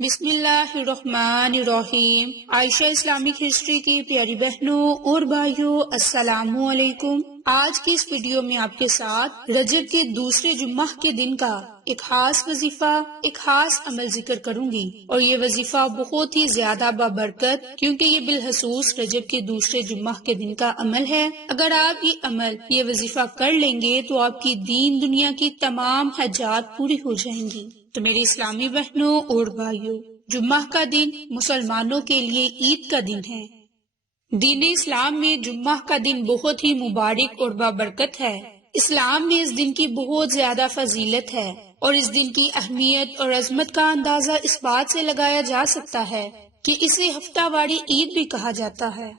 بسم اللہ الرحمن الرحیم۔ عائشہ اسلامک ہسٹری کی پیاری بہنوں اور بھائیوں، السلام علیکم۔ آج کی اس ویڈیو میں آپ کے ساتھ رجب کے دوسرے جمعہ کے دن کا ایک خاص وظیفہ، ایک خاص عمل ذکر کروں گی، اور یہ وظیفہ بہت ہی زیادہ بابرکت، کیونکہ یہ بالخصوص رجب کے دوسرے جمعہ کے دن کا عمل ہے۔ اگر آپ یہ وظیفہ کر لیں گے تو آپ کی دین دنیا کی تمام حاجات پوری ہو جائیں گی۔ تو میری اسلامی بہنوں اور بھائیوں، جمعہ کا دن مسلمانوں کے لیے عید کا دن ہے۔ دین اسلام میں جمعہ کا دن بہت ہی مبارک اور بابرکت ہے۔ اسلام میں اس دن کی بہت زیادہ فضیلت ہے، اور اس دن کی اہمیت اور عظمت کا اندازہ اس بات سے لگایا جا سکتا ہے کہ اسے ہفتہ واری عید بھی کہا جاتا ہے۔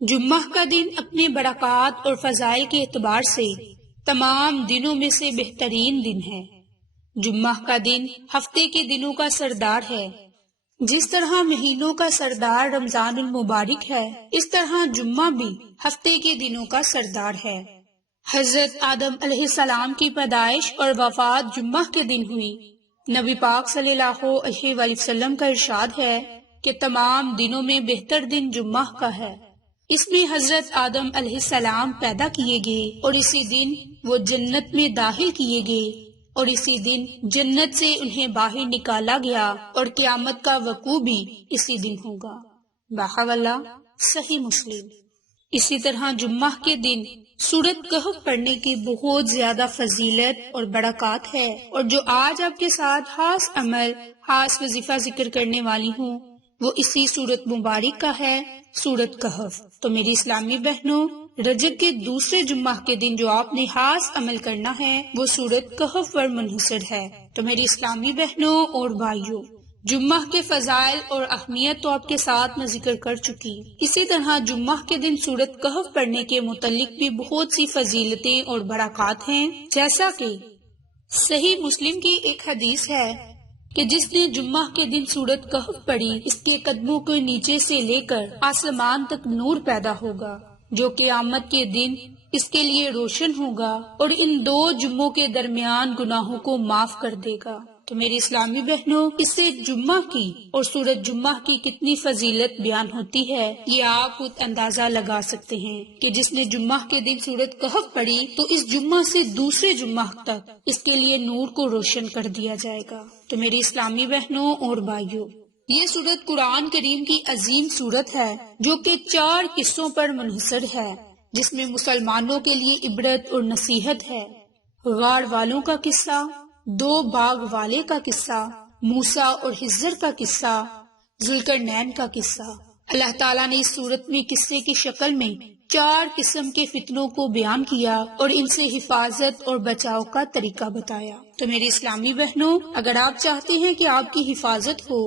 جمعہ کا دن اپنے برکات اور فضائل کے اعتبار سے تمام دنوں میں سے بہترین دن ہے۔ جمعہ کا دن ہفتے کے دنوں کا سردار ہے۔ جس طرح مہینوں کا سردار رمضان المبارک ہے، اس طرح جمعہ بھی ہفتے کے دنوں کا سردار ہے۔ حضرت آدم علیہ السلام کی پیدائش اور وفات جمعہ کے دن ہوئی۔ نبی پاک صلی اللہ علیہ وآلہ وسلم کا ارشاد ہے کہ تمام دنوں میں بہتر دن جمعہ کا ہے۔ اس میں حضرت آدم علیہ السلام پیدا کیے گئے، اور اسی دن وہ جنت میں داخل کیے گئے، اور اسی دن جنت سے انہیں باہر نکالا گیا، اور قیامت کا وقوع بھی اسی دن ہوگا۔ باحولہ صحیح مسلم۔ اسی طرح جمعہ کے دن سورۃ کہف پڑھنے کی بہت زیادہ فضیلت اور برکات ہے، اور جو آج آپ کے ساتھ خاص عمل، خاص وظیفہ ذکر کرنے والی ہوں، وہ اسی سورۃ مبارک کا ہے، سورۃ کہف۔ تو میری اسلامی بہنوں، رجب کے دوسرے جمعہ کے دن جو آپ نے خاص عمل کرنا ہے وہ سورۃ کہف پر منحصر ہے۔ تو میری اسلامی بہنوں اور بھائیوں، جمعہ کے فضائل اور اہمیت تو آپ کے ساتھ میں ذکر کر چکی، اسی طرح جمعہ کے دن سورۃ کہف پڑھنے کے متعلق بھی بہت سی فضیلتیں اور برکات ہیں، جیسا کہ صحیح مسلم کی ایک حدیث ہے کہ جس نے جمعہ کے دن سورۃ کہف پڑھی، اس کے قدموں کے نیچے سے لے کر آسمان تک نور پیدا ہوگا، جو قیامت کے دن اس کے لیے روشن ہوگا، اور ان دو جمعوں کے درمیان گناہوں کو معاف کر دے گا۔ تو میری اسلامی بہنوں، اس سے جمعہ کی اور سورۃ جمعہ کی کتنی فضیلت بیان ہوتی ہے، یہ آپ خود اندازہ لگا سکتے ہیں کہ جس نے جمعہ کے دن سورۃ کہف پڑھی تو اس جمعہ سے دوسرے جمعہ تک اس کے لیے نور کو روشن کر دیا جائے گا۔ تو میری اسلامی بہنوں اور بھائیوں، یہ سورت قرآن کریم کی عظیم سورت ہے، جو کہ 4 قصوں پر منحصر ہے، جس میں مسلمانوں کے لیے عبرت اور نصیحت ہے۔ غار والوں کا قصہ، 2 باغ والے کا قصہ، موسیٰ اور خضر کا قصہ، ذوالقرنین کا قصہ۔ اللہ تعالیٰ نے اس سورت میں قصے کی شکل میں 4 قسم کے فتنوں کو بیان کیا، اور ان سے حفاظت اور بچاؤ کا طریقہ بتایا۔ تو میری اسلامی بہنوں، اگر آپ چاہتے ہیں کہ آپ کی حفاظت ہو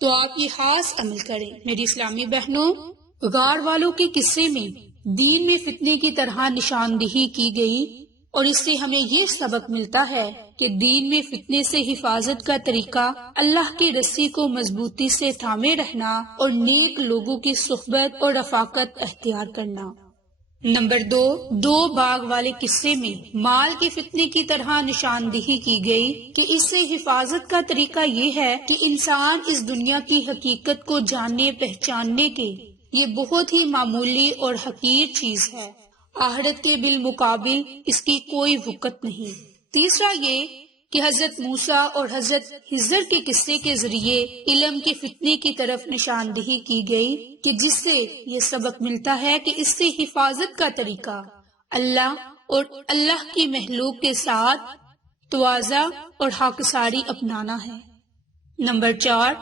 تو آپ یہ خاص عمل کریں۔ میری اسلامی بہنوں، غار والوں کے قصے میں دین میں فتنے کی طرح نشاندہی کی گئی، اور اس سے ہمیں یہ سبق ملتا ہے کہ دین میں فتنے سے حفاظت کا طریقہ اللہ کی رسی کو مضبوطی سے تھامے رہنا، اور نیک لوگوں کی صحبت اور رفاقت اختیار کرنا۔ نمبر 2 باغ والے قصے میں مال کے فتنے کی طرح نشاندہی کی گئی کہ اس سے حفاظت کا طریقہ یہ ہے کہ انسان اس دنیا کی حقیقت کو جاننے پہچاننے کے یہ بہت ہی معمولی اور حقیر چیز ہے، آخرت کے بالمقابل اس کی کوئی وقت نہیں۔ تیسرا یہ کہ حضرت موسیٰ اور حضرت خضر کے قصے کے ذریعے علم کے فتنے کی طرف نشاندہی کی گئی کہ جس سے یہ سبق ملتا ہے کہ اس سے حفاظت کا طریقہ اللہ اور اللہ کی مخلوق کے ساتھ تواضع اور خاکساری اپنانا ہے۔ نمبر 4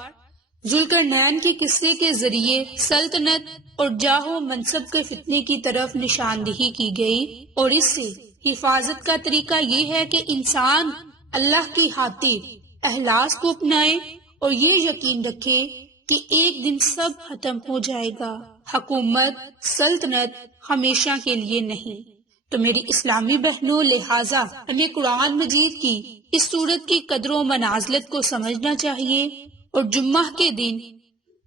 ذوالقرنین کے قصے کے ذریعے سلطنت اور جاہ و منصب کے فتنے کی طرف نشاندہی کی گئی، اور اس سے حفاظت کا طریقہ یہ ہے کہ انسان اللہ کی خاطر اخلاص کو اپنائے، اور یہ یقین رکھے کہ ایک دن سب ختم ہو جائے گا، حکومت سلطنت ہمیشہ کے لیے نہیں۔ تو میری اسلامی بہنوں، لہٰذا ہمیں قرآن مجید کی اس سورت کی قدر و منازلت کو سمجھنا چاہیے، اور جمعہ کے دن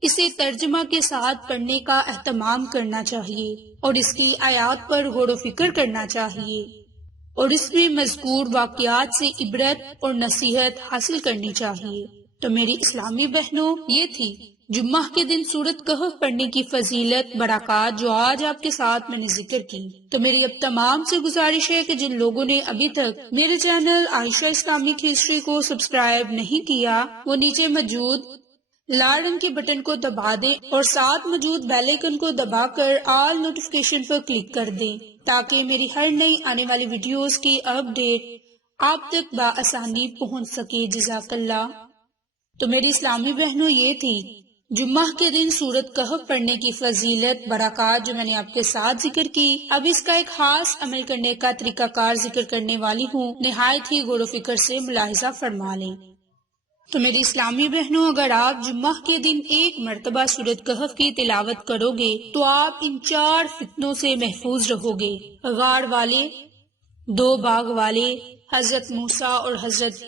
اسے ترجمہ کے ساتھ پڑھنے کا اہتمام کرنا چاہیے، اور اس کی آیات پر غور و فکر کرنا چاہیے، اور اس میں مذکور واقعات سے عبرت اور نصیحت حاصل کرنی چاہیے۔ تو میری اسلامی بہنوں، یہ تھی جمعہ کے دن سورۃ کہف پڑھنے کی فضیلت، برکات جو آج آپ کے ساتھ میں نے ذکر کی۔ تو میری اب تمام سے گزارش ہے کہ جن لوگوں نے ابھی تک میرے چینل عائشہ اسلامک ہسٹری کو سبسکرائب نہیں کیا، وہ نیچے موجود لال رنگ کے بٹن کو دبا دیں اور ساتھ موجود بیل آئیکن کو دبا کر آل نوٹیفیکیشن پر کلک کر دیں تاکہ میری ہر نئی آنے والی ویڈیوز کی اپڈیٹ آپ تک بآسانی پہنچ سکے۔ جزاک اللہ۔ تو میری اسلامی بہنوں، یہ تھی جمعہ کے دن سورۃ کہف پڑھنے کی فضیلت، برکات جو میں نے آپ کے ساتھ ذکر کی۔ اب اس کا ایک خاص عمل کرنے کا طریقہ کار ذکر کرنے والی ہوں، نہایت ہی غور و فکر سے ملاحظہ فرما لیں۔ تو میری اسلامی بہنوں، اگر آپ جمعہ کے دن ایک مرتبہ سورۃ کہف کی تلاوت کرو گے تو آپ ان 4 فتنوں سے محفوظ رہو گے: غار والے، 2 باغ والے، حضرت موسیٰ اور حضرت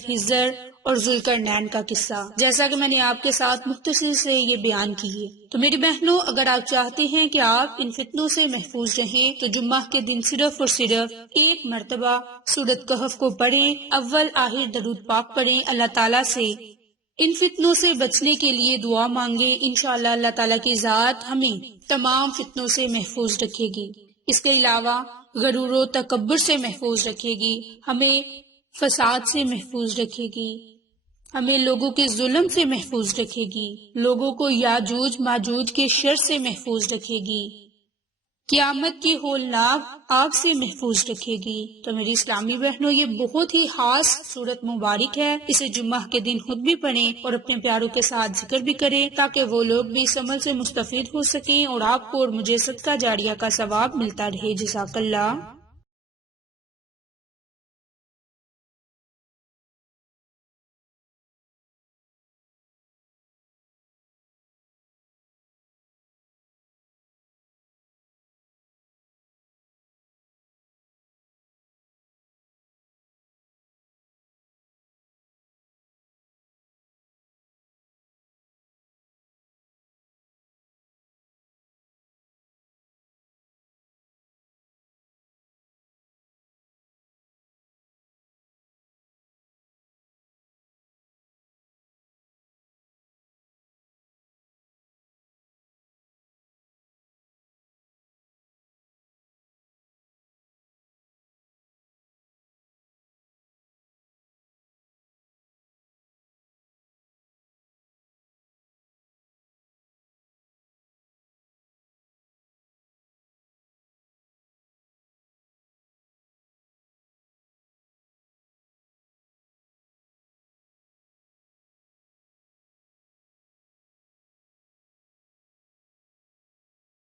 خضر اور ذوالقرنین کا قصہ، جیسا کہ میں نے آپ کے ساتھ مختصر سے یہ بیان کیے۔ تو میری بہنوں، اگر آپ چاہتے ہیں کہ آپ ان فتنوں سے محفوظ رہیں تو جمعہ کے دن صرف اور صرف ایک مرتبہ سورۃ کہف کو پڑھیں، اول آخر درود پاک پڑھیں، اللہ تعالیٰ سے ان فتنوں سے بچنے کے لیے دعا مانگیں۔ انشاءاللہ اللہ تعالیٰ کی ذات ہمیں تمام فتنوں سے محفوظ رکھے گی۔ اس کے علاوہ غرور و تکبر سے محفوظ رکھے گی، ہمیں فساد سے محفوظ رکھے گی، ہمیں لوگوں کے ظلم سے محفوظ رکھے گی، لوگوں کو یاجوج ماجوج کے شر سے محفوظ رکھے گی، قیامت کی ہولناک آگ سے محفوظ رکھے گی۔ تو میری اسلامی بہنوں، یہ بہت ہی خاص سورت مبارک ہے، اسے جمعہ کے دن خود بھی پڑھیں اور اپنے پیاروں کے ساتھ ذکر بھی کریں تاکہ وہ لوگ بھی اس عمل سے مستفید ہو سکیں اور آپ کو اور مجھے صدقہ جاریہ کا ثواب ملتا رہے۔ جزاک اللہ۔